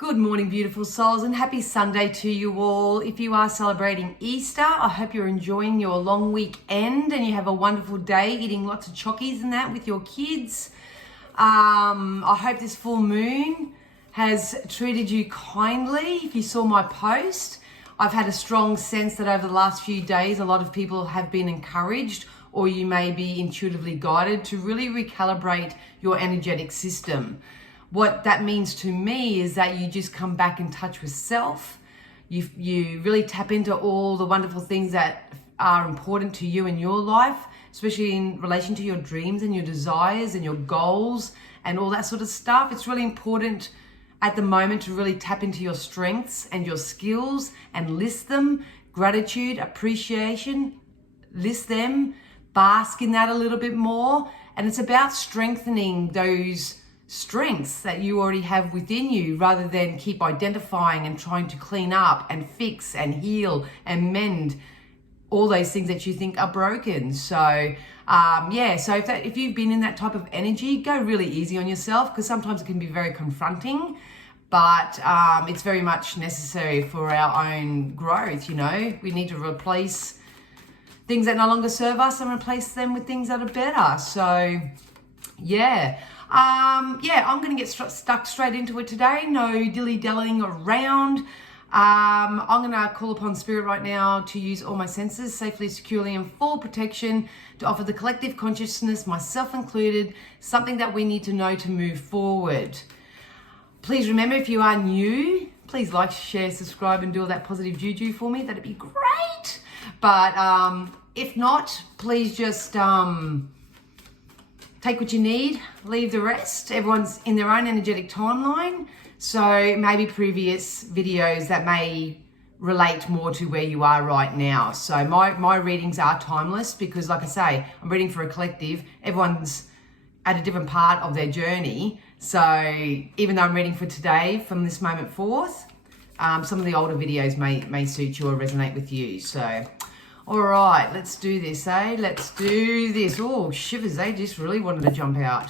Good morning, beautiful souls, and happy Sunday to you all. If you are celebrating Easter, I hope you're enjoying your long weekend and you have a wonderful day eating lots of chockies and that with your kids. I hope this full moon has treated you kindly. If you saw my post, I've had a strong sense that over the last few days, a lot of people have been encouraged, or you may be intuitively guided to really recalibrate your energetic system. What that means to me is that you just come back in touch with self. You really tap into all the wonderful things that are important to you in your life, especially in relation to your dreams and your desires and your goals and all that sort of stuff. It's really important at the moment to really tap into your strengths and your skills and list them. Gratitude, appreciation, list them, bask in that a little bit more. And it's about strengthening those strengths that you already have within you rather than keep identifying and trying to clean up and fix and heal and mend all those things that you think are broken. So if you've been in that type of energy, go really easy on yourself, because sometimes it can be very confronting, but it's very much necessary for our own growth. You know, we need to replace things that no longer serve us and replace them with things that are better. So I'm going to get stuck straight into it today. No dilly-dallying around. I'm going to call upon Spirit right now to use all my senses safely, securely, and full protection to offer the collective consciousness, myself included, something that we need to know to move forward. Please remember, if you are new, please like, share, subscribe, and do all that positive juju for me. That'd be great. But if not, please just take what you need, leave the rest. Everyone's in their own energetic timeline. So maybe previous videos that may relate more to where you are right now. So my readings are timeless because, like I say, I'm reading for a collective. Everyone's at a different part of their journey. So even though I'm reading for today from this moment forth, some of the older videos may suit you or resonate with you. So all right, let's do this, eh? Let's do this. Oh, shivers, they just really wanted to jump out.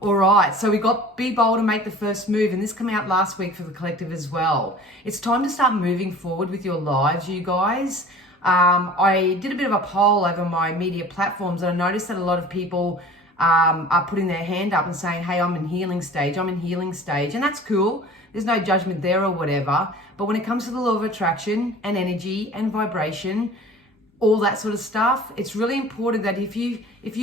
All right, so we got Be Bold and Make the First Move, and this came out last week for the collective as well. It's time to start moving forward with your lives, you guys. I did a bit of a poll over my media platforms, and I noticed that a lot of people are putting their hand up and saying, hey, I'm in healing stage, and that's cool. There's no judgment there or whatever. But when it comes to the law of attraction and energy and vibration, all that sort of stuff, it's really important that if you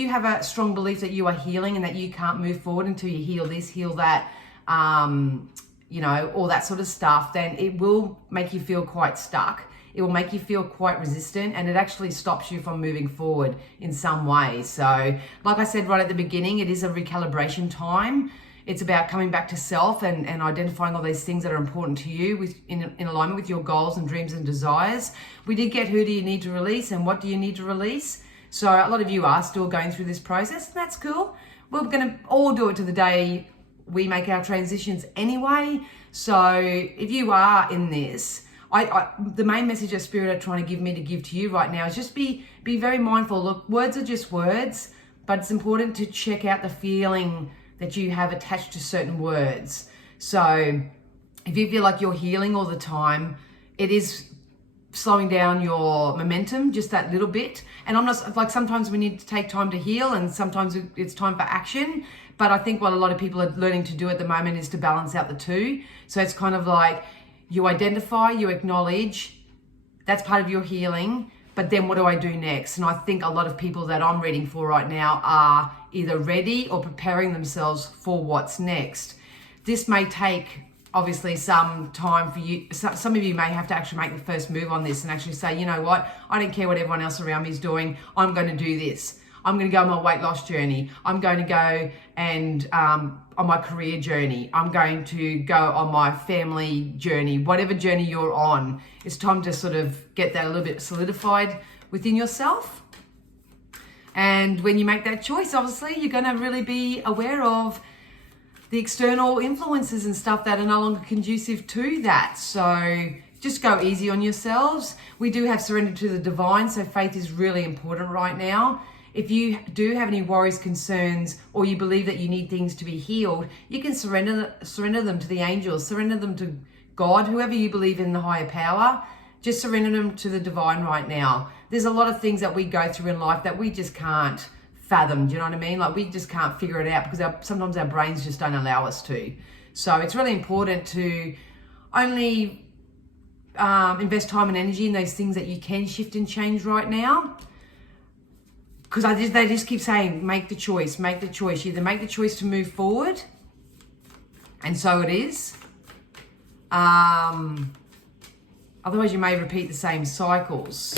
have a strong belief that you are healing and that you can't move forward until you heal this, heal that, all that sort of stuff, then it will make you feel quite stuck. It will make you feel quite resistant, and it actually stops you from moving forward in some way. So like I said right at the beginning, it is a recalibration time. It's about coming back to self and identifying all these things that are important to you in alignment with your goals and dreams and desires. We did get who do you need to release and what do you need to release. So a lot of you are still going through this process, and that's cool. We're going to all do it to the day we make our transitions anyway. So if you are in this, the main message that Spirit are trying to give me to give to you right now is just be very mindful. Look, words are just words, but it's important to check out the feeling that you have attached to certain words. So if you feel like you're healing all the time, it is slowing down your momentum just that little bit. And I'm not like, sometimes we need to take time to heal and sometimes it's time for action. But I think what a lot of people are learning to do at the moment is to balance out the two. So it's kind of like you identify, you acknowledge, that's part of your healing. But then what do I do next? And I think a lot of people that I'm reading for right now are either ready or preparing themselves for what's next. This may take obviously some time for you. Some of you may have to actually make the first move on this and actually say, you know what, I don't care what everyone else around me is doing. I'm going to do this. I'm going to go on my weight loss journey. I'm going to go and on my career journey. I'm going to go on my family journey. Whatever journey you're on, it's time to sort of get that a little bit solidified within yourself. And when you make that choice, obviously, you're going to really be aware of the external influences and stuff that are no longer conducive to that. So just go easy on yourselves. We do have surrender to the divine, so faith is really important right now. If you do have any worries, concerns, or you believe that you need things to be healed, you can surrender them to the angels, surrender them to God, whoever you believe in, the higher power. Just surrender them to the divine right now. There's a lot of things that we go through in life that we just can't fathom. Do you know what I mean? Like, we just can't figure it out because sometimes our brains just don't allow us to. So it's really important to only invest time and energy in those things that you can shift and change right now. Because they just keep saying, make the choice, make the choice. You either make the choice to move forward, and so it is. Otherwise, you may repeat the same cycles.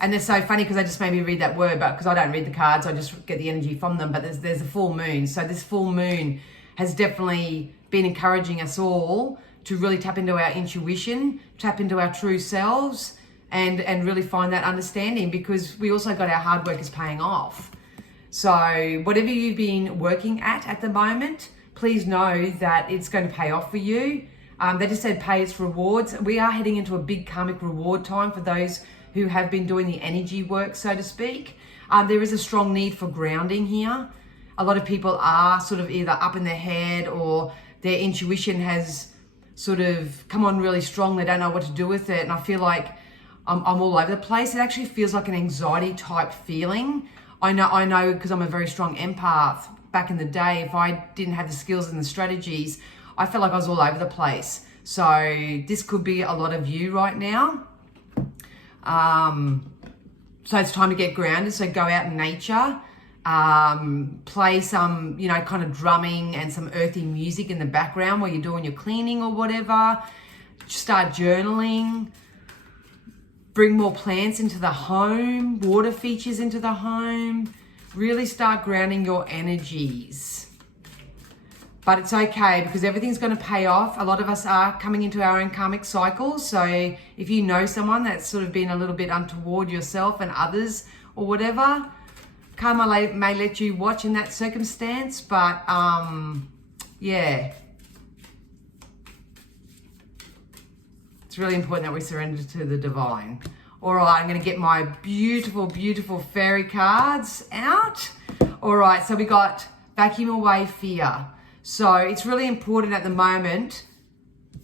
And they're so funny because they just made me read that word, but because I don't read the cards, I just get the energy from them. But there's a full moon. So this full moon has definitely been encouraging us all to really tap into our intuition, tap into our true selves, and really find that understanding, because we also got our hard work is paying off. So whatever you've been working at the moment, please know that it's going to pay off for you. They just said pay its rewards. We are heading into a big karmic reward time for those who have been doing the energy work, so to speak. There is a strong need for grounding here. A lot of people are sort of either up in their head or their intuition has sort of come on really strong. They don't know what to do with it. And I feel like I'm all over the place. It actually feels like an anxiety type feeling. I know because I'm a very strong empath. Back in the day, if I didn't have the skills and the strategies, I felt like I was all over the place. So this could be a lot of you right now. So it's time to get grounded. So go out in nature, play some, kind of drumming and some earthy music in the background while you're doing your cleaning or whatever. Start journaling. Bring more plants into the home, water features into the home. Really start grounding your energies. But it's okay because everything's going to pay off. A lot of us are coming into our own karmic cycles. So if you know someone that's sort of been a little bit untoward yourself and others or whatever, karma may let you watch in that circumstance. But yeah. It's really important that we surrender to the divine. All right, I'm going to get my beautiful, beautiful fairy cards out. All right, so we got vacuum away fear. So it's really important at the moment,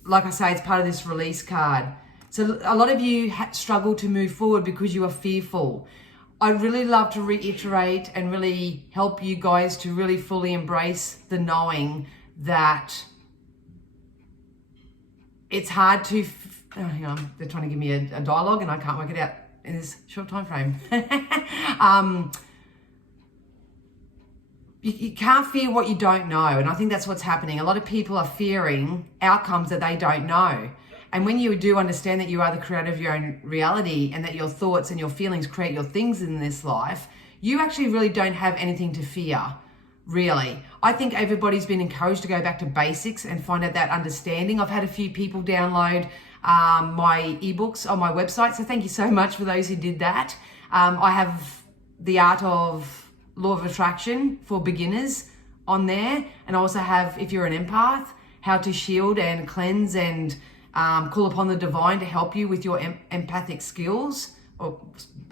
like I say, it's part of this release card. So a lot of you struggle to move forward because you are fearful. I'd really love to reiterate and really help you guys to really fully embrace the knowing that it's hard to... hang on, they're trying to give me a dialogue and I can't work it out in this short time frame. You can't fear what you don't know. And I think that's what's happening. A lot of people are fearing outcomes that they don't know. And when you do understand that you are the creator of your own reality and that your thoughts and your feelings create your things in this life, you actually really don't have anything to fear, really. I think everybody's been encouraged to go back to basics and find out that understanding. I've had a few people download my ebooks on my website. So thank you so much for those who did that. I have the art of law of attraction for beginners on there. And I also have, if you're an empath, how to shield and cleanse and call upon the divine to help you with your empathic skills or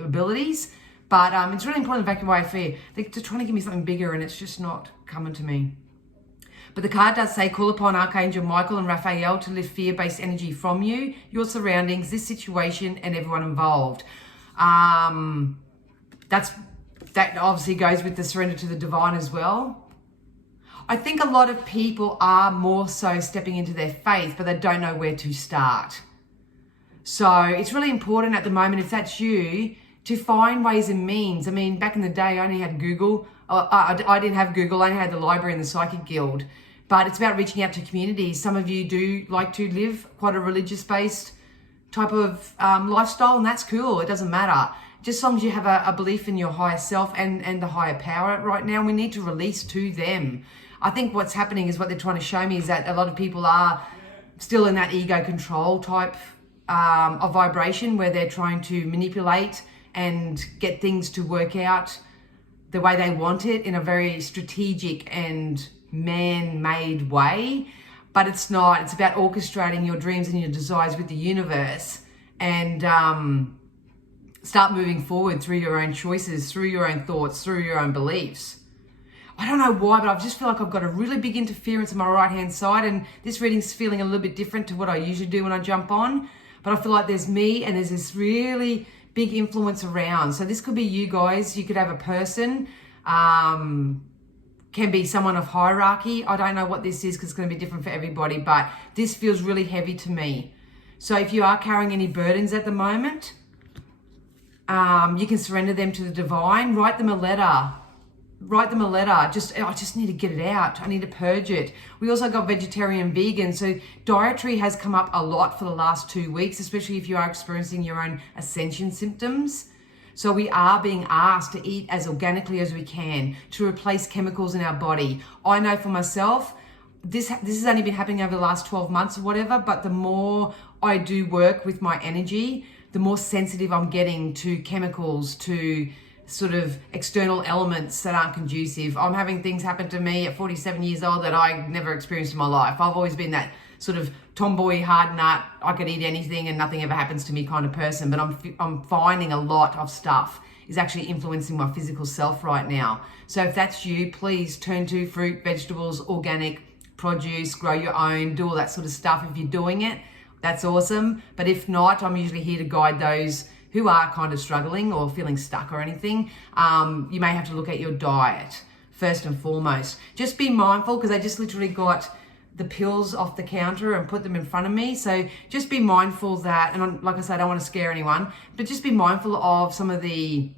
abilities. But it's really important to vacuum away fear. They're trying to give me something bigger and it's just not coming to me. But the card does say, call upon Archangel Michael and Raphael to lift fear-based energy from you, your surroundings, this situation, and everyone involved. That obviously goes with the surrender to the divine as well. I think a lot of people are more so stepping into their faith, but they don't know where to start. So it's really important at the moment, if that's you, to find ways and means. I mean, back in the day, I only had Google. I didn't have Google. I only had the library and the Psychic Guild. But it's about reaching out to communities. Some of you do like to live quite a religious-based type of lifestyle, and that's cool. It doesn't matter. Just as long as you have a belief in your higher self and the higher power right now, we need to release to them. I think what's happening is what they're trying to show me is that a lot of people are still in that ego control type of vibration where they're trying to manipulate and get things to work out the way they want it in a very strategic and man-made way. But it's not. It's about orchestrating your dreams and your desires with the universe and start moving forward through your own choices, through your own thoughts, through your own beliefs. I don't know why, but I just feel like I've got a really big interference on my right-hand side, and this reading's feeling a little bit different to what I usually do when I jump on. But I feel like there's me and there's this really big influence around. So this could be you guys. You could have a person, can be someone of hierarchy. I don't know what this is because it's going to be different for everybody, but this feels really heavy to me. So if you are carrying any burdens at the moment, you can surrender them to the divine. Write them a letter. I just need to get it out. I need to purge it. We also got vegetarian, vegan. So dietary has come up a lot for the last 2 weeks, especially if you are experiencing your own ascension symptoms. So we are being asked to eat as organically as we can, to replace chemicals in our body. I know for myself, this has only been happening over the last 12 months or whatever, but the more I do work with my energy, the more sensitive I'm getting to chemicals, to sort of external elements that aren't conducive. I'm having things happen to me at 47 years old that I never experienced in my life. I've always been that sort of tomboy, hard nut, I could eat anything and nothing ever happens to me kind of person. But I'm finding a lot of stuff is actually influencing my physical self right now. So if that's you, please turn to fruit, vegetables, organic produce, grow your own, do all that sort of stuff. If you're doing it, that's awesome. But if not, I'm usually here to guide those who are kind of struggling or feeling stuck or anything. You may have to look at your diet first and foremost. Just be mindful, because I just literally got the pills off the counter and put them in front of me. So just be mindful that, and like I said, I don't want to scare anyone, but just be mindful of some of the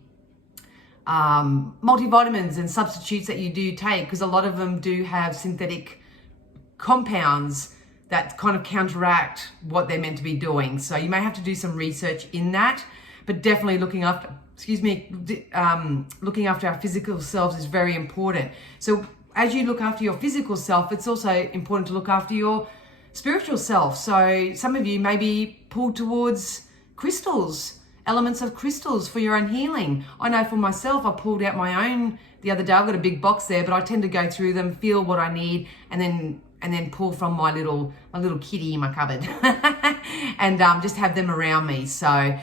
multivitamins and substitutes that you do take, because a lot of them do have synthetic compounds that kind of counteract what they're meant to be doing. So you may have to do some research in that, but definitely looking after our physical selves is very important. So as you look after your physical self, it's also important to look after your spiritual self. So some of you may be pulled towards crystals, elements of crystals for your own healing. I know for myself, I pulled out my own the other day. I've got a big box there, but I tend to go through them, feel what I need, and then pull from my little kitty in my cupboard and just have them around me. So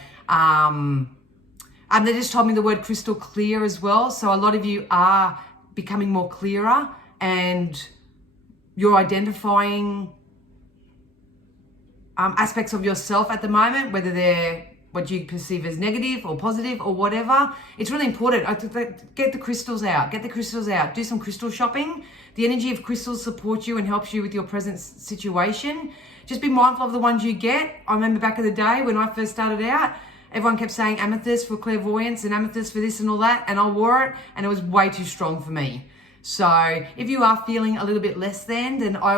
they just told me the word crystal clear as well. So a lot of you are becoming more clearer, and you're identifying aspects of yourself at the moment, whether they're what you perceive as negative or positive or whatever. It's really important. Get the crystals out. Do some crystal shopping. The energy of crystals supports you and helps you with your present situation. Just be mindful of the ones you get. I remember back in the day when I first started out, everyone kept saying amethyst for clairvoyance and amethyst for this and all that, and I wore it and it was way too strong for me. So if you are feeling a little bit less than, then I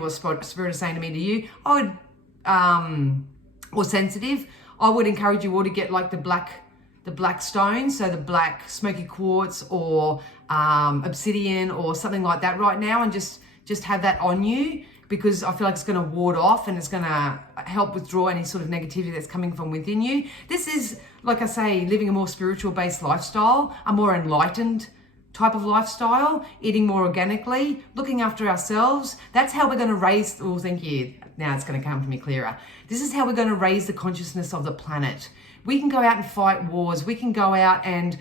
was Spirit is saying to me, to you, I would, or sensitive, I would encourage you all to get like the black stones, so the black smoky quartz or obsidian or something like that right now, and just have that on you, because I feel like it's going to ward off and it's going to help withdraw any sort of negativity that's coming from within you. This is, like I say, living a more spiritual based lifestyle, a more enlightened type of lifestyle, eating more organically, looking after ourselves. That's how we're going to raise, oh, thank you. Now it's going to come to me clearer. This is how we're going to raise the consciousness of the planet. We can go out and fight wars. We can go out and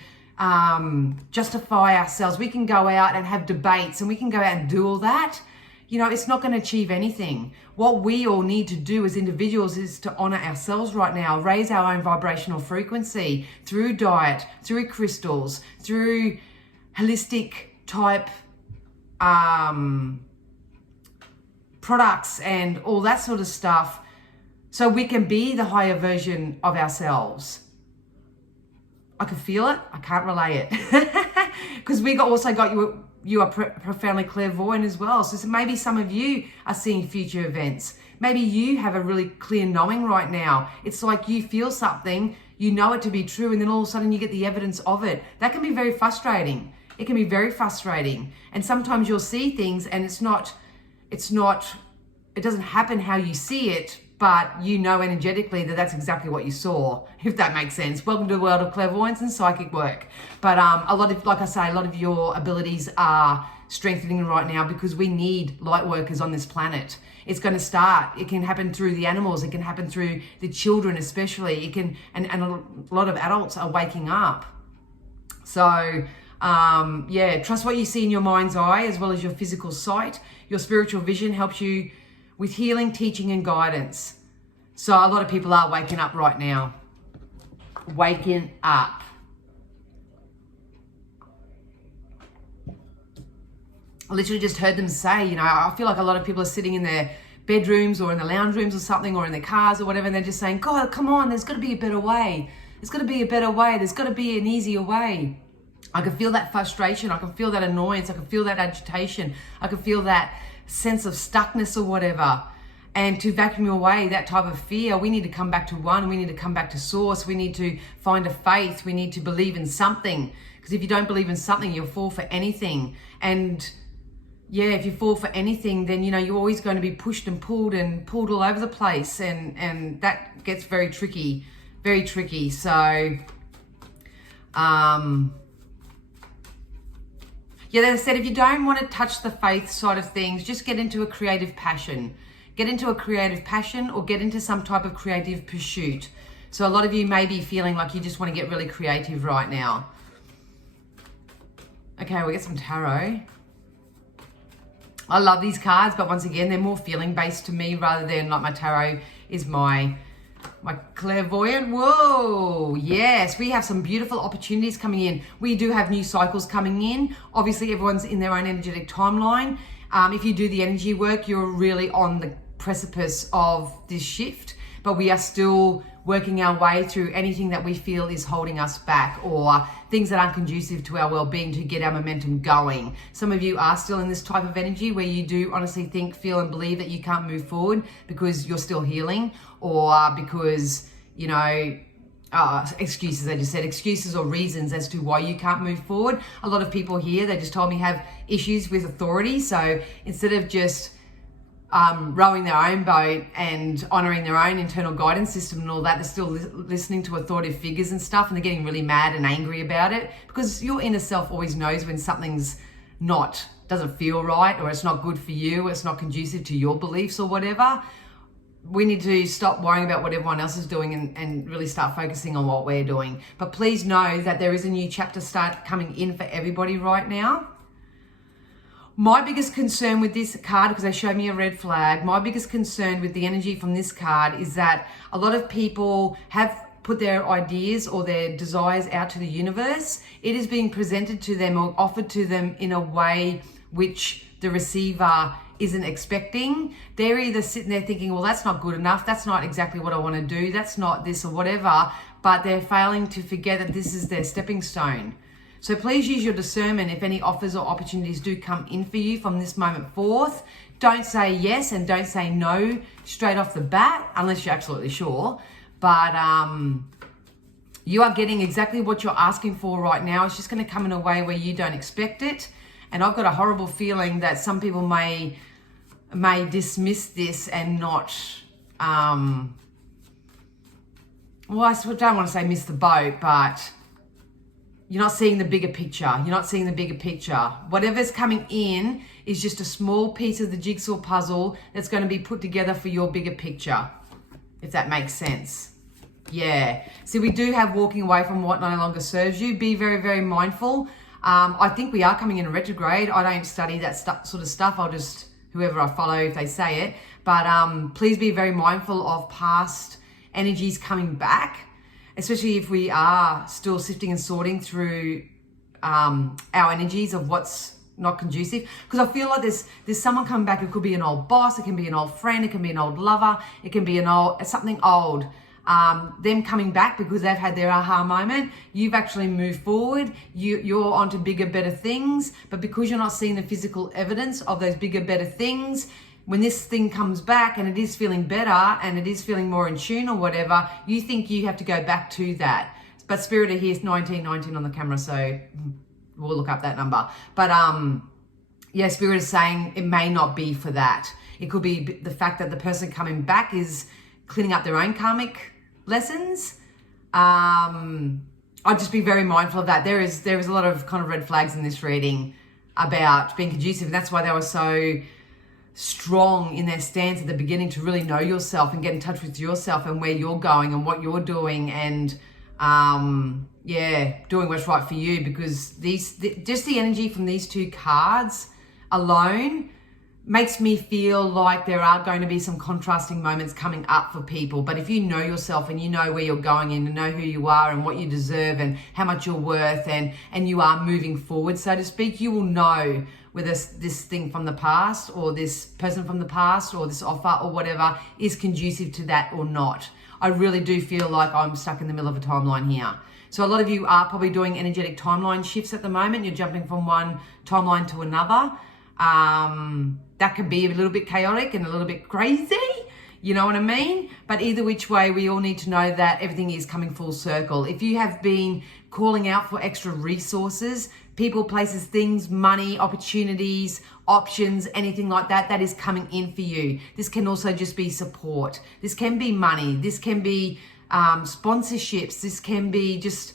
justify ourselves. We can go out and have debates, and we can go out and do all that. You know, it's not going to achieve anything. What we all need to do as individuals is to honor ourselves right now, raise our own vibrational frequency through diet, through crystals, through holistic type products and all that sort of stuff, so we can be the higher version of ourselves. I can feel it. I can't relay it. Because we also got you are profoundly clairvoyant as well. So maybe some of you are seeing future events. Maybe you have a really clear knowing right now. It's like you feel something, you know it to be true, and then all of a sudden you get the evidence of it. That can be very frustrating. It can be very frustrating. And sometimes you'll see things and it doesn't happen how you see it, but you know energetically that that's exactly what you saw, if that makes sense. Welcome to the world of clairvoyance and psychic work. But a lot of your abilities are strengthening right now because we need light workers on this planet. It's going to start. It can happen through the animals. It can happen through the children, especially. It can, and a lot of adults are waking up. So, yeah, trust what you see in your mind's eye as well as your physical sight. Your spiritual vision helps you with healing, teaching, and guidance. So a lot of people are waking up right now. Waking up. I literally just heard them say, I feel like a lot of people are sitting in their bedrooms or in the lounge rooms or something, or in their cars or whatever, and they're just saying, God, come on, there's got to be a better way. There's got to be a better way. There's got to be an easier way. I can feel that frustration. I can feel that annoyance. I can feel that agitation. I can feel that sense of stuckness or whatever. And to vacuum away that type of fear, we need to come back to one. We need to come back to source. We need to find a faith. We need to believe in something. Because if you don't believe in something, you'll fall for anything. And yeah, if you fall for anything, then, you're always going to be pushed and pulled all over the place. And that gets very tricky, very tricky. So, yeah, they said if you don't want to touch the faith side of things, just get into a creative passion. Get into a creative passion or get into some type of creative pursuit. So a lot of you may be feeling like you just want to get really creative right now. Okay, we'll get some tarot. I love these cards, but once again, they're more feeling based to me rather than like my tarot is my clairvoyant. Whoa, yes, we have some beautiful opportunities coming in. We do have new cycles coming in. Obviously, everyone's in their own energetic timeline. If you do the energy work, you're really on the precipice of this shift, but we are still working our way through anything that we feel is holding us back or things that aren't conducive to our well-being to get our momentum going. Some of you are still in this type of energy where you do honestly think, feel, and believe that you can't move forward because you're still healing or because, excuses, I just said excuses or reasons as to why you can't move forward. A lot of people here, they just told me have issues with authority. So instead of just rowing their own boat and honoring their own internal guidance system and all that, they're still listening to authoritative figures and stuff, and they're getting really mad and angry about it because your inner self always knows when something's doesn't feel right or it's not good for you, it's not conducive to your beliefs or whatever. We need to stop worrying about what everyone else is doing and really start focusing on what we're doing. But please know that there is a new chapter coming in for everybody right now. My biggest concern with this card, because they showed me a red flag, my biggest concern with the energy from this card is that a lot of people have put their ideas or their desires out to the universe. It is being presented to them or offered to them in a way which the receiver isn't expecting. They're either sitting there thinking, well, that's not good enough. That's not exactly what I want to do. That's not this or whatever. But they're failing to forget that this is their stepping stone. So please use your discernment if any offers or opportunities do come in for you from this moment forth. Don't say yes and don't say no straight off the bat unless you're absolutely sure. But you are getting exactly what you're asking for right now. It's just going to come in a way where you don't expect it. And I've got a horrible feeling that some people may dismiss this and not, well, I don't want to say miss the boat, but you're not seeing the bigger picture. You're not seeing the bigger picture. Whatever's coming in is just a small piece of the jigsaw puzzle that's going to be put together for your bigger picture, if that makes sense. Yeah. So we do have walking away from what no longer serves you. Be very, very mindful. I think we are coming in a retrograde. I don't study that sort of stuff. I'll just, whoever I follow, if they say it. But please be very mindful of past energies coming back, especially if we are still sifting and sorting through our energies of what's not conducive. Because I feel like there's someone coming back. It could be an old boss. It can be an old friend. It can be an old lover. It can be something old. Them coming back because they've had their aha moment. You've actually moved forward. You're onto bigger, better things. But because you're not seeing the physical evidence of those bigger, better things, when this thing comes back and it is feeling better and it is feeling more in tune or whatever, you think you have to go back to that. But Spirit are here, 1919 on the camera, so we'll look up that number. But yeah, Spirit is saying it may not be for that. It could be the fact that the person coming back is cleaning up their own karmic lessons. I'd just be very mindful of that. There is a lot of kind of red flags in this reading. about being conducive. And that's why they were so strong in their stance at the beginning, to really know yourself and get in touch with yourself and where you're going and what you're doing, and doing what's right for you. Because just the energy from these two cards alone makes me feel like there are going to be some contrasting moments coming up for people. But if you know yourself and you know where you're going and you know who you are and what you deserve and how much you're worth, and you are moving forward, so to speak, you will know whether this thing from the past or this person from the past or this offer or whatever is conducive to that or not. I really do feel like I'm stuck in the middle of a timeline here. So a lot of you are probably doing energetic timeline shifts at the moment. You're jumping from one timeline to another. That can be a little bit chaotic and a little bit crazy, you know what I mean? But either which way, we all need to know that everything is coming full circle. If you have been calling out for extra resources, people, places, things, money, opportunities, options, anything like that, that is coming in for you. This can also just be support. This can be money. This can be sponsorships. This can be just,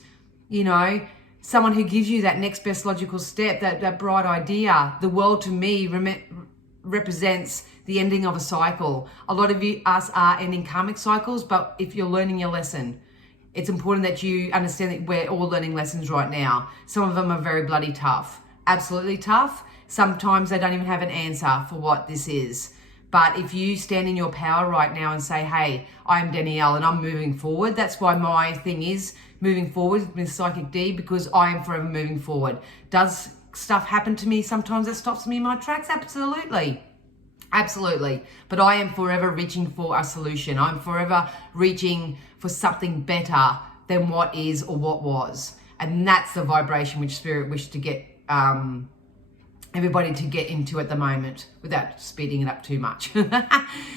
you know, someone who gives you that next best logical step, that bright idea. The world to me represents the ending of a cycle. A lot of us are ending karmic cycles, but if you're learning your lesson, it's important that you understand that we're all learning lessons right now. Some of them are very bloody tough, absolutely tough. Sometimes they don't even have an answer for what this is. But if you stand in your power right now and say, hey, I'm Danielle and I'm moving forward, that's why my thing is moving forward with Psychic D, because I am forever moving forward. Does stuff happen to me sometimes that stops me in my tracks? Absolutely. Absolutely. But I am forever reaching for a solution. I'm forever reaching for something better than what is or what was. And that's the vibration which Spirit wished to get everybody to get into at the moment, without speeding it up too much.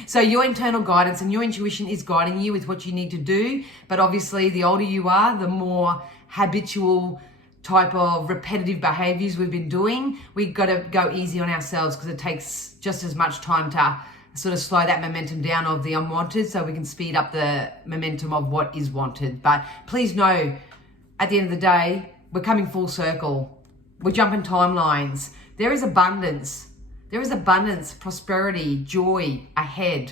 So your internal guidance and your intuition is guiding you with what you need to do. But obviously, the older you are, the more habitual type of repetitive behaviors we've been doing, we've got to go easy on ourselves, because it takes just as much time to sort of slow that momentum down of the unwanted, so we can speed up the momentum of what is wanted. But please know, at the end of the day, we're coming full circle. We're jumping timelines. There is abundance. There is abundance, prosperity, joy ahead.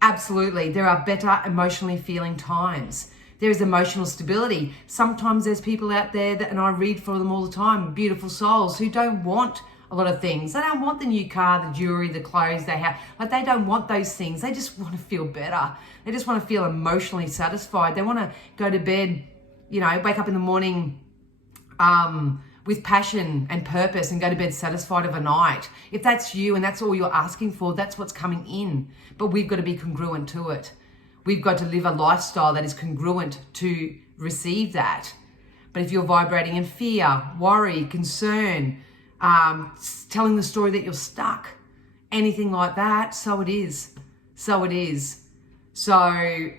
Absolutely. There are better emotionally feeling times. There is emotional stability. Sometimes there's people out there that, and I read for them all the time, beautiful souls who don't want a lot of things. They don't want the new car, the jewelry, the clothes they have. Like, they don't want those things. They just want to feel better. They just want to feel emotionally satisfied. They want to go to bed, you know, wake up in the morning with passion and purpose, and go to bed satisfied overnight. If that's you and that's all you're asking for, that's what's coming in. But we've got to be congruent to it. We've got to live a lifestyle that is congruent to receive that. But if you're vibrating in fear, worry, concern, telling the story that you're stuck, anything like that, so it is. So it is. So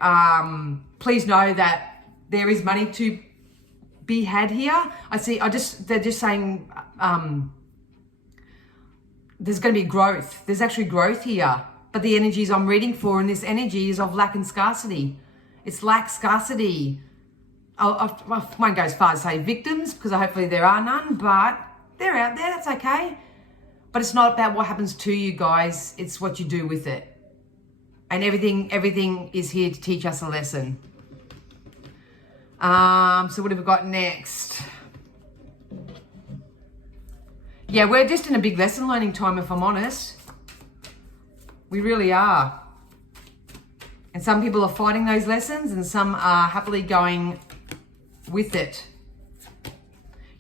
please know that there is money to be had here. They're just saying there's going to be growth. There's actually growth here. But the energies I'm reading for in this energy is of lack and scarcity. It's lack, scarcity. I won't go as far as say victims, because hopefully there are none, but they're out there, that's okay. But it's not about what happens to you guys, it's what you do with it. And everything is here to teach us a lesson. So what have we got next? Yeah, we're just in a big lesson learning time, if I'm honest. We really are. And some people are fighting those lessons and some are happily going with it.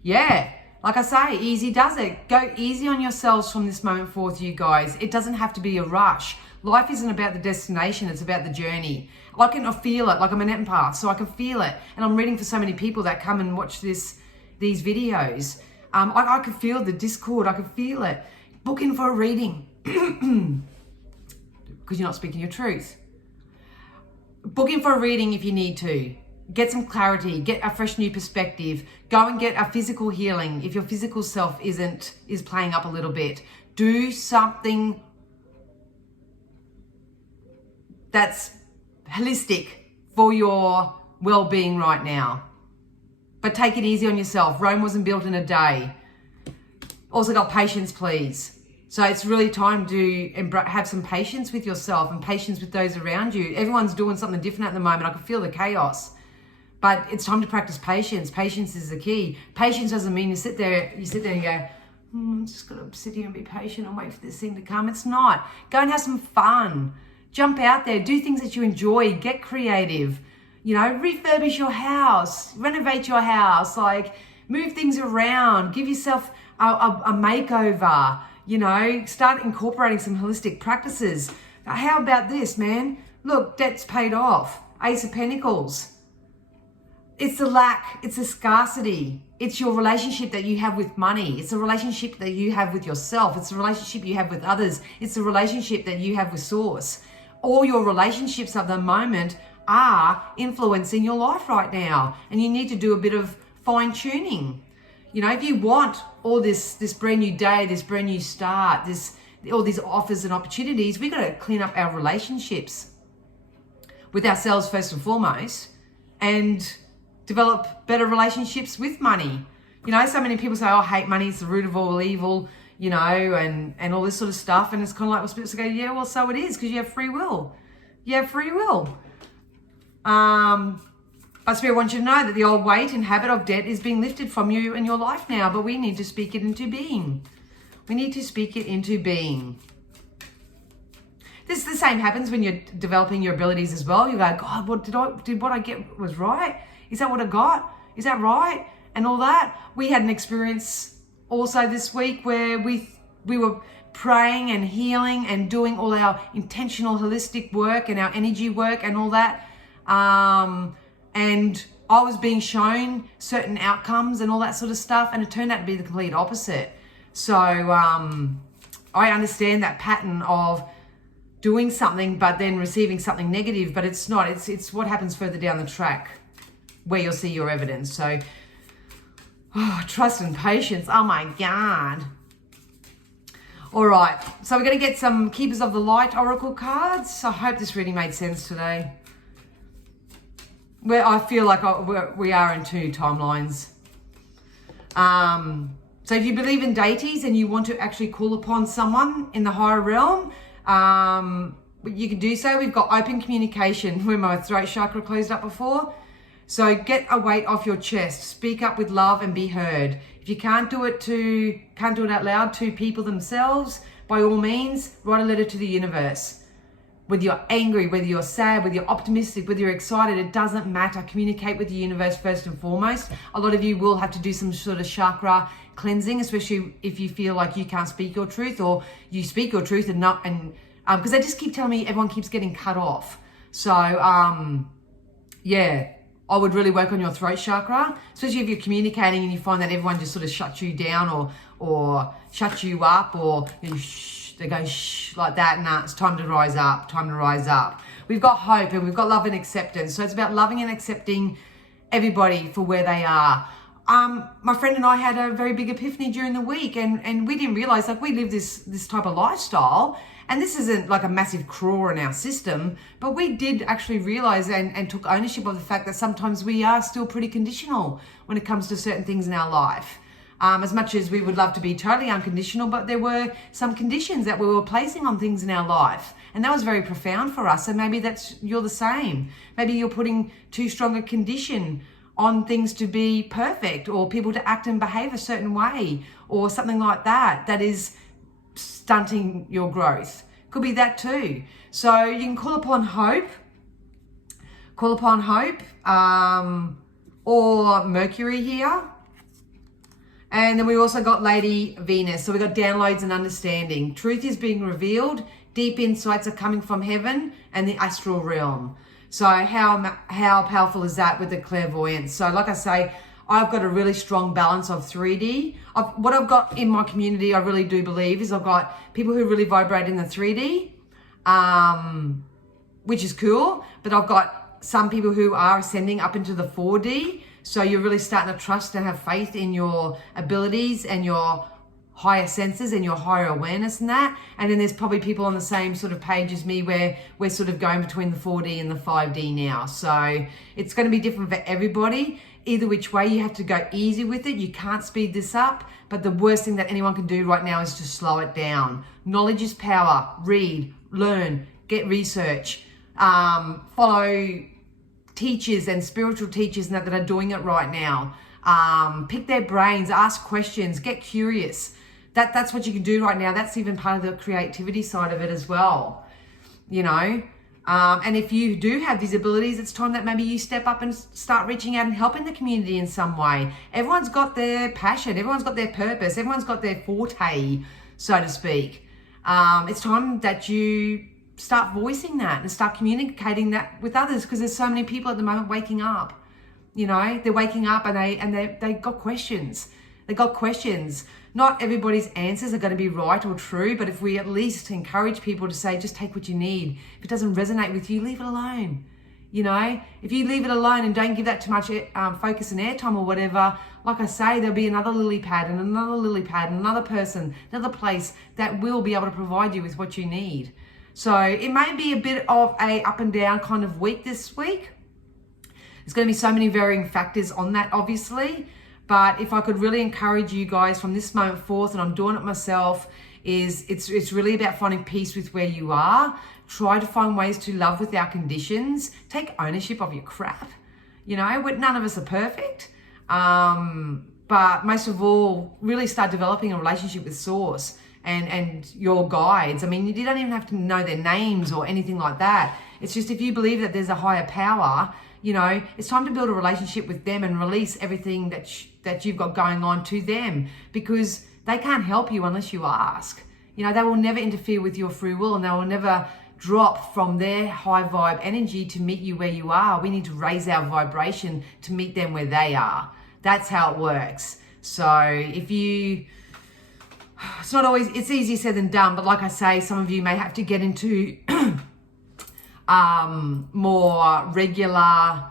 Yeah, like I say, easy does it. Go easy on yourselves from this moment forth, you guys. It doesn't have to be a rush. Life isn't about the destination, it's about the journey. I can feel it, like I'm an empath, so I can feel it. And I'm reading for so many people that come and watch these videos. I can feel the discord, I can feel it. Book in for a reading. Because you're not speaking your truth. Book in for a reading if you need to. Get some clarity, get a fresh new perspective. Go and get a physical healing if your physical self is playing up a little bit. Do something that's holistic for your well-being right now. But take it easy on yourself. Rome wasn't built in a day. Also got patience, please. So it's really time to have some patience with yourself and patience with those around you. Everyone's doing something different at the moment. I can feel the chaos. But it's time to practice patience. Patience is the key. Patience doesn't mean you sit there and go, I'm just going to sit here and be patient and wait for this thing to come. It's not. Go and have some fun. Jump out there. Do things that you enjoy. Get creative. Refurbish your house. Renovate your house. Move things around. Give yourself a makeover. Start incorporating some holistic practices. How about this, man? Look, debt's paid off. Ace of Pentacles. It's the lack. It's the scarcity. It's your relationship that you have with money. It's a relationship that you have with yourself. It's a relationship you have with others. It's a relationship that you have with Source. All your relationships at the moment are influencing your life right now. And you need to do a bit of fine tuning. If you want all this brand new day, this brand new start, all these offers and opportunities, we've got to clean up our relationships with ourselves first and foremost, and develop better relationships with money. So many people say, I hate money, it's the root of all evil, and all this sort of stuff. And it's kind of like we're supposed to go, yeah, well, so it is, because you have free will. You have free will. But Spirit wants you to know that the old weight and habit of debt is being lifted from you in your life now, but we need to speak it into being. We need to speak it into being. The same happens when you're developing your abilities as well. You go, God, what I get was right? Is that what I got? Is that right? And all that. We had an experience also this week where we were praying and healing and doing all our intentional holistic work and our energy work and all that. And I was being shown certain outcomes and all that sort of stuff, and it turned out to be the complete opposite. So I understand that pattern of doing something but then receiving something negative, but it's not. It's what happens further down the track where you'll see your evidence. So trust and patience. Oh my God. All right. So we're going to get some Keepers of the Light Oracle cards. I hope this really made sense today. Where I feel like we are in two timelines. So if you believe in deities and you want to actually call upon someone in the higher realm, you can do so. We've got open communication where my throat chakra closed up before. So get a weight off your chest. Speak up with love and be heard. If you can't do it out loud to people themselves, by all means, write a letter to the universe. Whether you're angry, whether you're sad, whether you're optimistic, whether you're excited, it doesn't matter. Communicate with the universe first and foremost. A lot of you will have to do some sort of chakra cleansing, especially if you feel like you can't speak your truth, or you speak your truth because they just keep telling me everyone keeps getting cut off. So yeah, I would really work on your throat chakra, especially if you're communicating and you find that everyone just sort of shuts you down or shuts you up, or they go shh like that. Nah, it's time to rise up, time to rise up. We've got hope and we've got love and acceptance. So it's about loving and accepting everybody for where they are. My friend and I had a very big epiphany during the week, and we didn't realize, we live this type of lifestyle, and this isn't like a massive craw in our system, but we did actually realize and took ownership of the fact that sometimes we are still pretty conditional when it comes to certain things in our life. As much as we would love to be totally unconditional, but there were some conditions that we were placing on things in our life. And that was very profound for us. So maybe you're the same. Maybe you're putting too strong a condition on things to be perfect, or people to act and behave a certain way, or something like that is stunting your growth. Could be that too. So you can call upon hope, or Mercury here. And then we also got Lady Venus. So we got downloads and understanding. Truth is being revealed. Deep insights are coming from heaven and the astral realm. So how powerful is that with the clairvoyance? So like I say, I've got a really strong balance of 3D. What I've got in my community, I really do believe, is I've got people who really vibrate in the 3D, which is cool. But I've got some people who are ascending up into the 4D. So you're really starting to trust and have faith in your abilities and your higher senses and your higher awareness and that. And then there's probably people on the same sort of page as me where we're sort of going between the 4D and the 5D now. So it's going to be different for everybody. either which way. You have to go easy with it. You can't speed this up. But the worst thing that anyone can do right now is to slow it down. Knowledge is power. Read, learn, get research, follow teachers and spiritual teachers that are doing it right now. Pick their brains, ask questions, get curious. That's what you can do right now. That's even part of the creativity side of it as well, you know. And if you do have these abilities, it's time that maybe you step up and start reaching out and helping the community in some way. Everyone's got their passion, everyone's got their purpose, everyone's got their forte, so to speak. It's time that you start voicing that and start communicating that with others, because there's so many people at the moment waking up. You know, they're waking up and they got questions. They got questions. Not everybody's answers are going to be right or true, but if we at least encourage people to say, just take what you need. If it doesn't resonate with you, leave it alone. You know, if you leave it alone and don't give that too much focus and airtime or whatever, like I say, there'll be another lily pad and another lily pad and another person, another place that will be able to provide you with what you need. So it may be a bit of a up and down kind of week this week. There's going to be so many varying factors on that, obviously. But if I could really encourage you guys from this moment forth, and I'm doing it myself, is it's really about finding peace with where you are. Try to find ways to love without conditions. Take ownership of your crap. You know, none of us are perfect. But most of all, really start developing a relationship with Source and your guides. I mean, you don't even have to know their names or anything like that. It's just if you believe that there's a higher power, you know, it's time to build a relationship with them and release everything that you've got going on to them, because they can't help you unless you ask. You know, they will never interfere with your free will, and they will never drop from their high vibe energy to meet you where you are. We need to raise our vibration to meet them where they are. That's how it works. So if you, it's not always, it's easier said than done, but like I say, some of you may have to get into more regular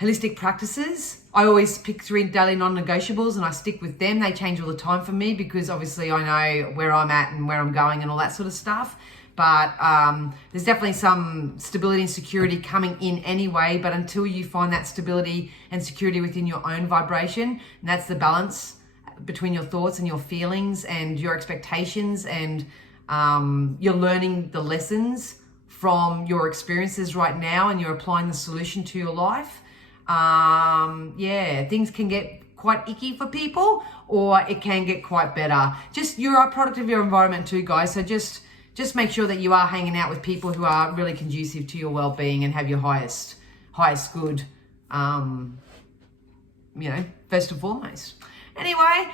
holistic practices. I always pick 3 daily non-negotiables and I stick with them. They change all the time for me because obviously I know where I'm at and where I'm going and all that sort of stuff. But there's definitely some stability and security coming in anyway. But until you find that stability and security within your own vibration, and that's the balance between your thoughts and your feelings and your expectations, and you're learning the lessons from your experiences right now and you're applying the solution to your life. Things can get quite icky for people, or it can get quite better. Just, you're a product of your environment too, guys. So just make sure that you are hanging out with people who are really conducive to your well-being and have your highest good, first and foremost. Anyway,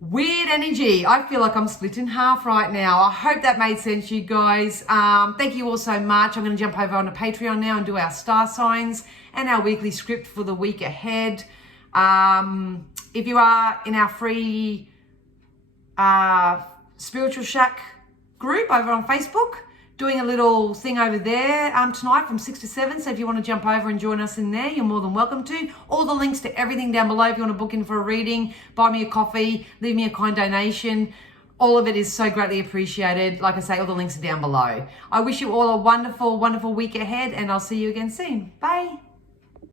weird energy. I feel like I'm split in half right now. I hope that made sense, you guys. Thank you all so much. I'm going to jump over onto Patreon now and do our star signs and our weekly script for the week ahead. If you are in our free Spiritual Shack group over on Facebook, doing a little thing over there tonight from 6 to 7. So if you want to jump over and join us in there, you're more than welcome to. All the links to everything down below. If you want to book in for a reading, buy me a coffee, leave me a kind donation, all of it is so greatly appreciated. Like I say, all the links are down below. I wish you all a wonderful, wonderful week ahead, and I'll see you again soon. Bye.